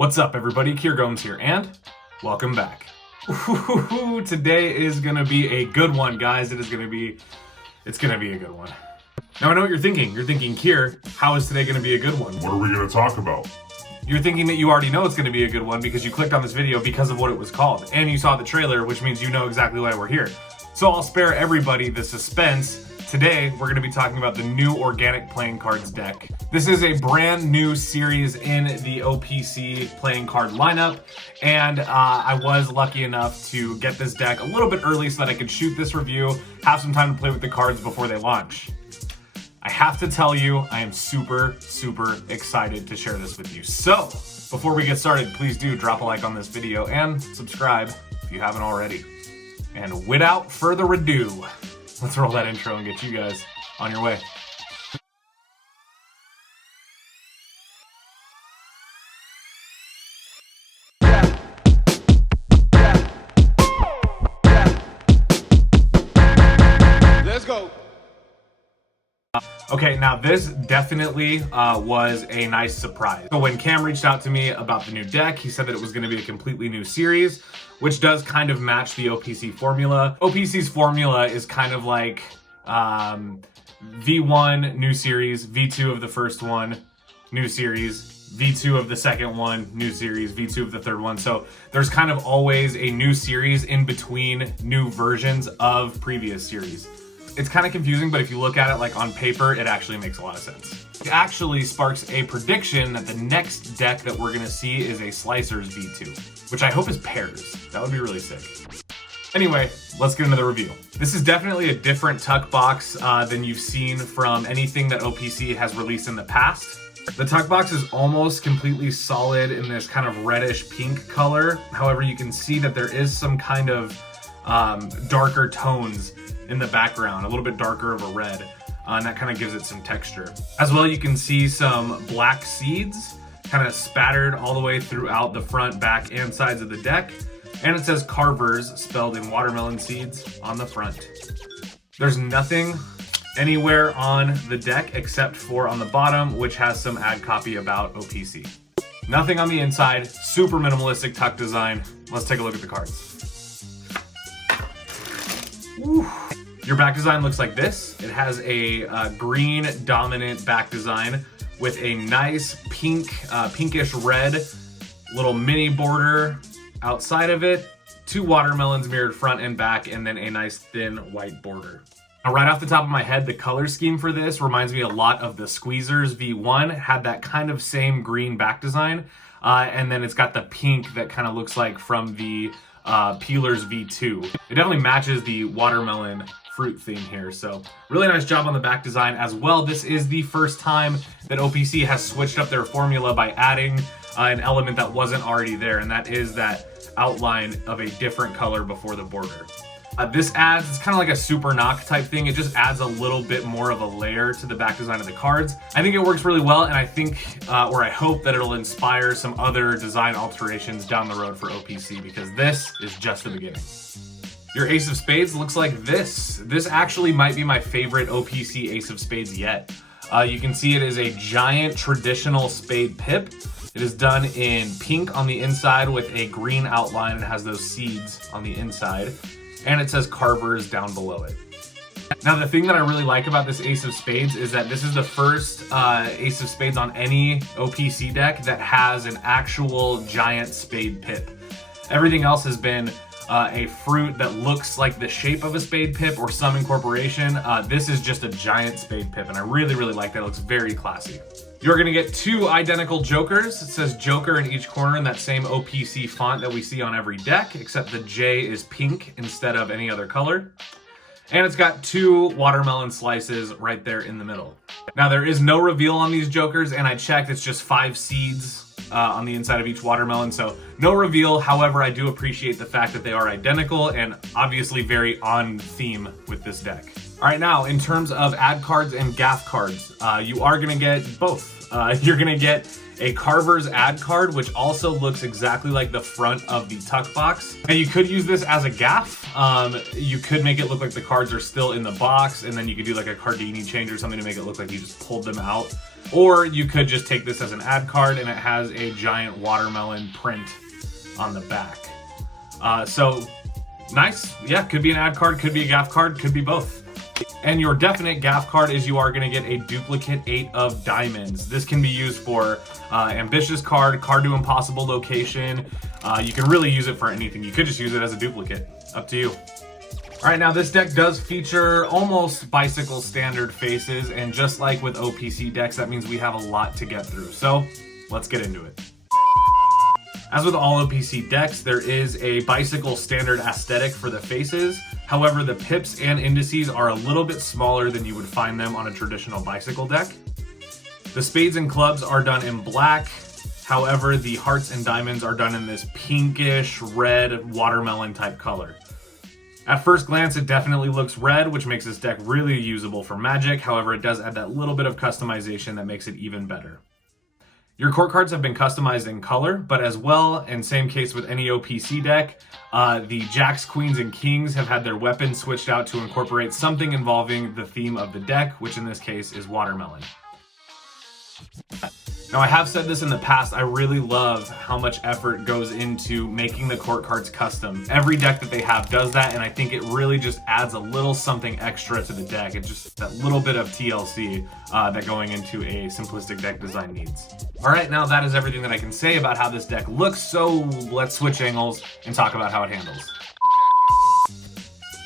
What's up, everybody? Kier Gomes here, and welcome back. Today is gonna be a good one, guys. It's gonna be a good one. Now I know what you're thinking. You're thinking, Kier, how is today gonna be a good one? What are we gonna talk about? You're thinking that you already know it's gonna be a good one because you clicked on this video because of what it was called, and you saw the trailer, which means you know exactly why we're here. So I'll spare everybody the suspense. Today, we're gonna be talking about the new organic playing cards deck. This is a brand new series in the OPC playing card lineup, and I was lucky enough to get this deck a little bit early so that I could shoot this review, have some time to play with the cards before they launch. I have to tell you, I am super excited to share this with you. So, before we get started, please do drop a like on this video and subscribe if you haven't already. And without further ado, let's roll that intro and get you guys on your way. Let's go. Okay, now this definitely was a nice surprise. So when Cam reached out to me about the new deck, he said that it was going to be a completely new series, which does kind of match the OPC formula. OPC's formula is kind of like V1, new series, V2 of the first one, new series, V2 of the second one, new series, V2 of the third one. So there's kind of always a new series in between new versions of previous series. It's kind of confusing, but if you look at it like on paper, it actually makes a lot of sense. It actually sparks a prediction that the next deck that we're gonna see is a Slicers V2, which I hope is pairs. That would be really sick. Anyway, let's get into the review. This is definitely a different tuck box than you've seen from anything that OPC has released in the past. The tuck box is almost completely solid in this kind of reddish pink color. However, you can see that there is some kind of darker tones in the background, a little bit darker of a red, and that kind of gives it some texture. As well, you can see some black seeds kind of spattered all the way throughout the front, back, and sides of the deck. And it says Carvers spelled in watermelon seeds on the front. There's nothing anywhere on the deck except for on the bottom, which has some ad copy about OPC. Nothing on the inside, super minimalistic tuck design. Let's take a look at the cards. Woo. Your back design looks like this. It has a green dominant back design with a nice pink, pinkish red little mini border outside of it, two watermelons mirrored front and back, and then a nice thin white border. Now, right off the top of my head, the color scheme for this reminds me a lot of the Squeezers V1. It had that kind of same green back design, and then it's got the pink that kind of looks like from the Peelers V2. It definitely matches the watermelon fruit theme here, so really nice job on the back design as well. This is the first time that OPC has switched up their formula by adding an element that wasn't already there, and that is that outline of a different color before the border. This adds, it's kind of like a super knock type thing. It just adds a little bit more of a layer to the back design of the cards. I think it works really well, and I think, or I hope that it'll inspire some other design alterations down the road for OPC, because this is just the beginning. Your Ace of Spades looks like this. This actually might be my favorite OPC Ace of Spades yet. You can see it is a giant traditional spade pip. It is done in pink on the inside with a green outline and has those seeds on the inside. And it says Carvers down below it. Now, the thing that I really like about this Ace of Spades is that this is the first Ace of Spades on any OPC deck that has an actual giant spade pip. Everything else has been a fruit that looks like the shape of a spade pip or some incorporation. This is just a giant spade pip, and I really like that. It looks very classy. You're gonna get two identical jokers. It says Joker in each corner in that same OPC font that we see on every deck, except the J is pink instead of any other color. And it's got two watermelon slices right there in the middle. Now, there is no reveal on these jokers, and I checked, it's just 5 seeds on the inside of each watermelon, so no reveal. However, I do appreciate the fact that they are identical and obviously very on theme with this deck. All right, now in terms of ad cards and gaff cards, you are gonna get both. You're gonna get a Carvers ad card, which also looks exactly like the front of the tuck box. And you could use this as a gaff. You could make it look like the cards are still in the box, and then you could do like a Cardini change or something to make it look like you just pulled them out. Or you could just take this as an ad card, and it has a giant watermelon print on the back. So nice. Yeah, could be an ad card, could be a gaff card, could be both. And your definite gaff card is you are going to get a duplicate 8 of diamonds. This can be used for ambitious card to impossible location. You can really use it for anything. You could just use it as a duplicate. Up to you. All right, now this deck does feature almost bicycle standard faces, and just like with OPC decks, that means we have a lot to get through. So let's get into it. As with all OPC decks, there is a bicycle standard aesthetic for the faces. However, the pips and indices are a little bit smaller than you would find them on a traditional bicycle deck. The spades and clubs are done in black. However, the hearts and diamonds are done in this pinkish red watermelon type color. At first glance, it definitely looks red, which makes this deck really usable for Magic. However, it does add that little bit of customization that makes it even better. Your court cards have been customized in color, but as well, and same case with any OPC deck, the Jacks, Queens, and Kings have had their weapons switched out to incorporate something involving the theme of the deck, which in this case is watermelon. Now, I have said this in the past, I really love how much effort goes into making the court cards custom. Every deck that they have does that, and I think it really just adds a little something extra to the deck. It's just that little bit of TLC that going into a simplistic deck design needs. All right, now that is everything that I can say about how this deck looks, so let's switch angles and talk about how it handles.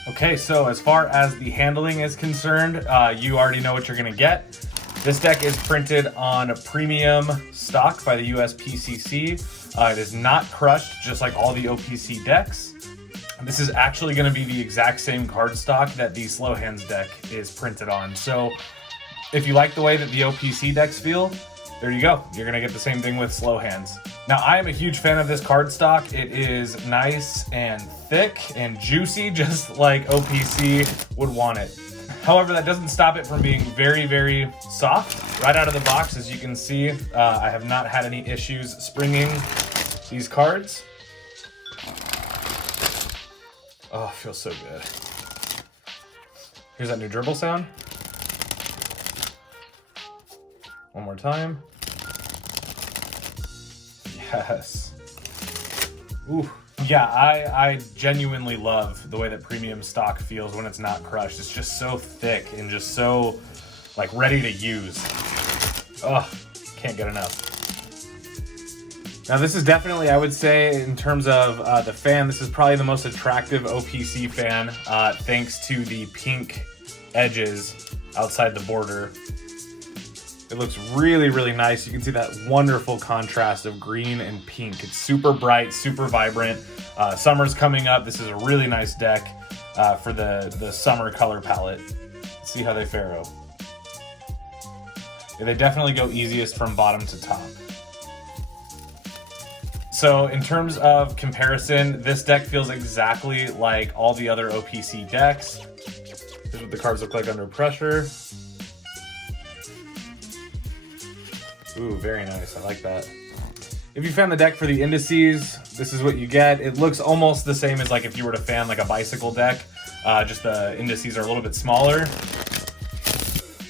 Okay, so as far as the handling is concerned, you already know what you're gonna get. This deck is printed on premium stock by the USPCC. It is not crushed, just like all the OPC decks. This is actually going to be the exact same card stock that the Slowhands deck is printed on. So if you like the way that the OPC decks feel, there you go. You're going to get the same thing with Slowhands. Now, I am a huge fan of this card stock. It is nice and thick and juicy, just like OPC would want it. However, that doesn't stop it from being very, very soft. Right out of the box, as you can see, I have not had any issues springing these cards. Oh, it feels so good. Here's that new dribble sound. One more time. Yes. Ooh. Yeah, I genuinely love the way that premium stock feels when it's not crushed. It's just so thick and just so, like, ready to use. Ugh, can't get enough. Now, this is definitely, I would say, in terms of the fan, this is probably the most attractive OPC fan, thanks to the pink edges outside the border. It looks really, really nice. You can see that wonderful contrast of green and pink. It's super bright, super vibrant. Summer's coming up. This is a really nice deck for the summer color palette. Let's see how they fare. Yeah, they definitely go easiest from bottom to top. So in terms of comparison, this deck feels exactly like all the other OPC decks. Here's what the cards look like under pressure. Ooh, very nice. I like that. If you fan the deck for the indices, this is what you get. It looks almost the same as like if you were to fan like a bicycle deck. Just the indices are a little bit smaller.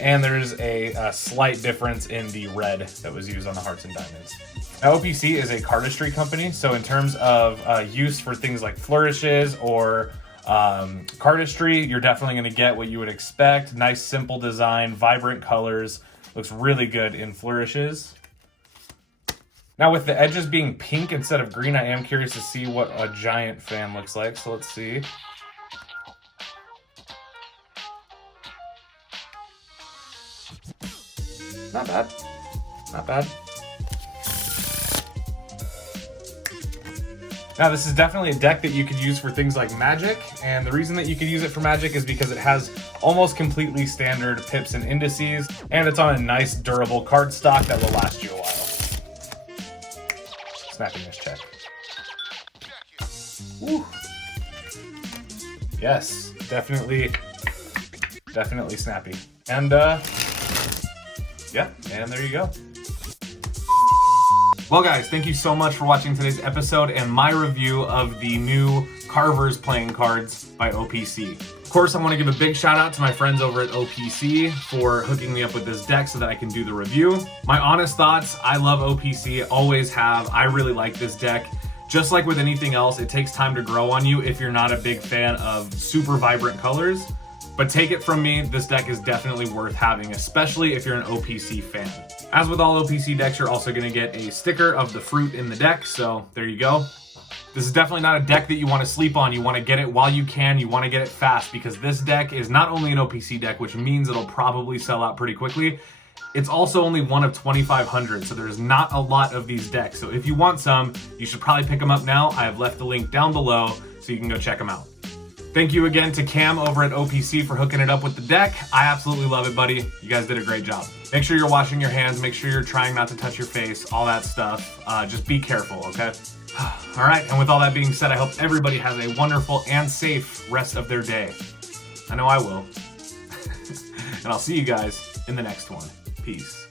And there's a slight difference in the red that was used on the hearts and diamonds. Now, OPC is a cardistry company, so in terms of use for things like flourishes or cardistry, you're definitely going to get what you would expect. Nice, simple design, vibrant colors. Looks really good in flourishes. Now, with the edges being pink instead of green, I am curious to see what a giant fan looks like, so let's see. Not bad. Not bad. Now, this is definitely a deck that you could use for things like Magic, and the reason that you could use it for Magic is because it has almost completely standard pips and indices, and it's on a nice, durable card stock that will last you a while. Snapping this check. Woo. Yes, definitely snappy. And, yeah, and there you go. Well guys, thank you so much for watching today's episode and my review of the new Carvers playing cards by OPC. Of course, I want to give a big shout out to my friends over at OPC for hooking me up with this deck so that I can do the review. My honest thoughts, I love OPC, always have. I really like this deck. Just like with anything else, it takes time to grow on you if you're not a big fan of super vibrant colors. But take it from me, this deck is definitely worth having, especially if you're an OPC fan. As with all OPC decks, you're also going to get a sticker of the fruit in the deck, so there you go. This is definitely not a deck that you want to sleep on. You want to get it while you can, you want to get it fast, because this deck is not only an OPC deck, which means it'll probably sell out pretty quickly, it's also only one of 2,500, so there's not a lot of these decks. So if you want some, you should probably pick them up now. I have left the link down below so you can go check them out. Thank you again to Cam over at OPC for hooking it up with the deck. I absolutely love it, buddy. You guys did a great job. Make sure you're washing your hands, make sure you're trying not to touch your face, all that stuff. Just be careful, okay? All right, and with all that being said, I hope everybody has a wonderful and safe rest of their day. I know I will. And I'll see you guys in the next one. Peace.